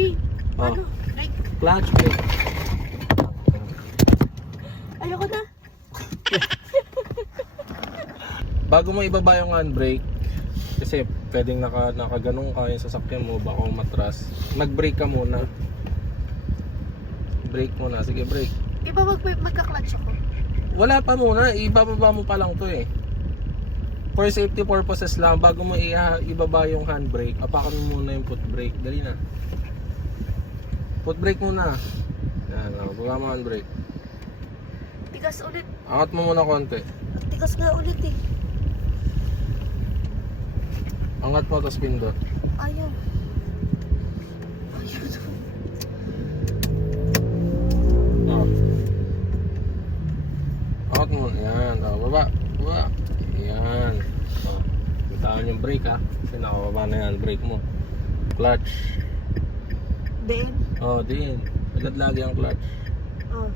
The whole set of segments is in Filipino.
Baby, Oh. ano? Like, Clutch, brake. ayoko na. Bago mo ibaba yung handbrake, kasi pwedeng nakaganong ka yung sasakyan mo, baka umatras. Mag-brake ka muna. Brake muna. Sige, brake. Iba magka-clutch ako. Wala pa muna. Ibababa mo pa lang to eh. For safety purposes lang, bago mo ibaba yung handbrake, apakan mo muna yung foot brake. Dali na. Foot brake muna. Yan, baba mo handbrake. Tigas ulit. Angat mo muna konti. Tigas nga ulit eh. Angat mo, tapos pindot. Ayaw. Ayaw. Oh. Angat mo. Yan. Oh, baba. Baba. Yan. Oh. Bitawan yung brake ha. Kasi nakababa na yan. Brake mo. Clutch. Then? Oh, din. Agad lagi ang clutch. Oh.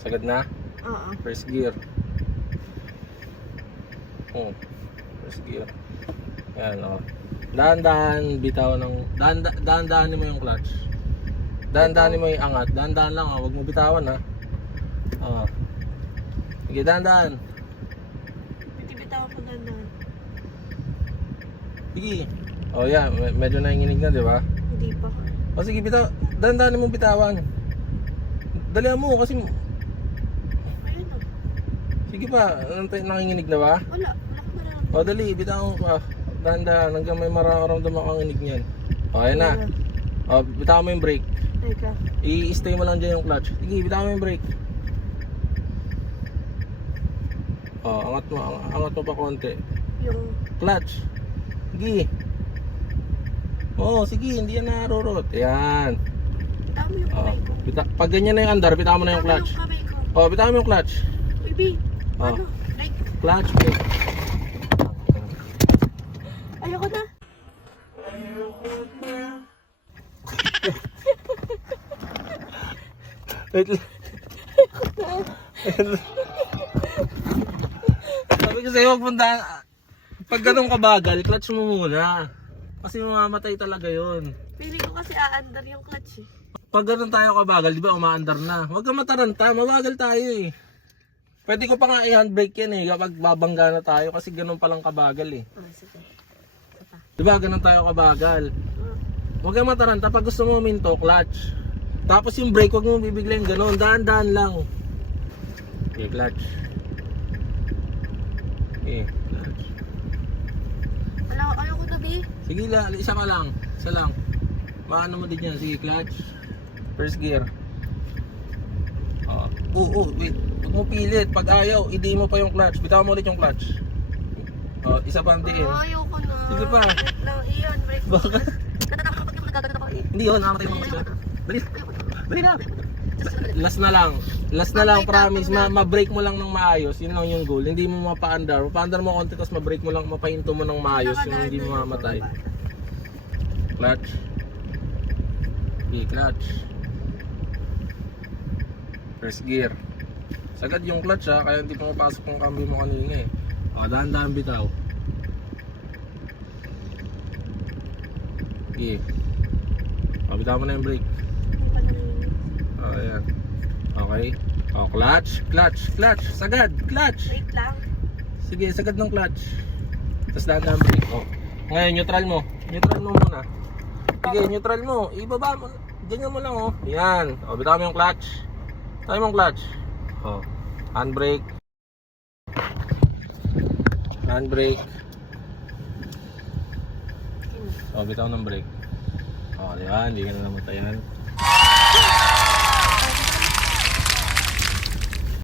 Sagad na. Oo. First gear. Oh. First gear. Yan, oh. Dahan-dahan bitaw ng dahan-dahan mo yung clutch. Dahan-dahan mo yung angat. Dahan-dahan lang, huwag mo bitawan ha. Oh. Sige, dahan-dahan. Bitibitawan mo dandan. Sige. Oh, yeah, medyo nanginginig na, di ba? Hindi pa. O sige, dahan-dahan mo bitawan. Dalihan mo kasi Ayun o. sige pa, nanginginig na ba? Wala. Wala ka na lang. O dali, bitawan mo pa. Dahan-dahan hanggang may mararamdaman kang inig niyan. O, ayan na. O, bitawan mo yung brake. Teka. I-stay mo lang dyan yung clutch. Sige, bitawan mo yung brake. O, angat mo pa konti. Yung... Clutch. Sige. Oo, sige, hindi yan narurot. Ayan. Bitawan mo yung kamay ko. Pag ganyan na yung andar, bitawan mo na yung Bitawan mo clutch. yung kamay ko. O, bitawan mo yung clutch. Baby, Oh. ano? Like, Clutch, brake. ayoko na. Wait lang. Sabi ko sa'yo, huwag punta. Pag ganun kabagal, clutch mo muna. Kasi mamamatay talaga yun. Feeling ko kasi aandar yung clutch eh. Pag ganun tayo kabagal, di ba umaandar na. Huwag kang mataranta, mabagal tayo eh. Pwede ko pa nga i-handbrake yan eh kapag babangga na tayo kasi ganun palang kabagal eh. Oh, sige. Ito pa. Di ba ganun tayo kabagal. Oh. Huwag kang mataranta, pag gusto mo minto, clutch. Tapos yung brake, huwag mo bibiglayin ganun, daan-daan lang. Okay, clutch. Okay, clutch. Ayaw ko na, di. Sige, isa ka lang. Isa lang. Maano mo din yan. Sige, clutch. First gear. Wait. Huwag mo pilit. Pag ayaw, hindi mo pa yung clutch. Bitawan mo ulit yung clutch. Isa pa ang diin. Ayaw ko na. Sige pa. Wait lang, iyon, break. Bakit? Natatakot kapag yung nagagalit ako eh. Hindi yun, nakamatay mo kasi. Dali. Dali na. Last na lang. Last na lang, promise. Ma-break mo lang ng maayos. Yun lang yung goal. Hindi mo mapa-under. Mapa-under mo konti, tapos ma-break mo lang, mapahinto mo ng maayos. Yung hindi mo mamatay. Clutch. Okay, clutch. First gear. Sagad yung clutch ha, kaya hindi pumapasok yung cambio mo kanina eh. Dahan-dahan bitaw. Okay. Bitaw mo na yung brake. Ayan. Okay. Clutch. Sagad, clutch. Wait lang. Sige, sagad ng clutch. Tapos dahan-dahan brake. Ngayon, neutral mo. Neutral mo muna. Sige, neutral mo. Ibaba mo. Ganyan mo lang oh. Yan. Bitaw mo yung clutch. Tayo mong clutch. Handbrake. Handbrake. Bitaw ng brake. Yan, hindi ka na namatayan.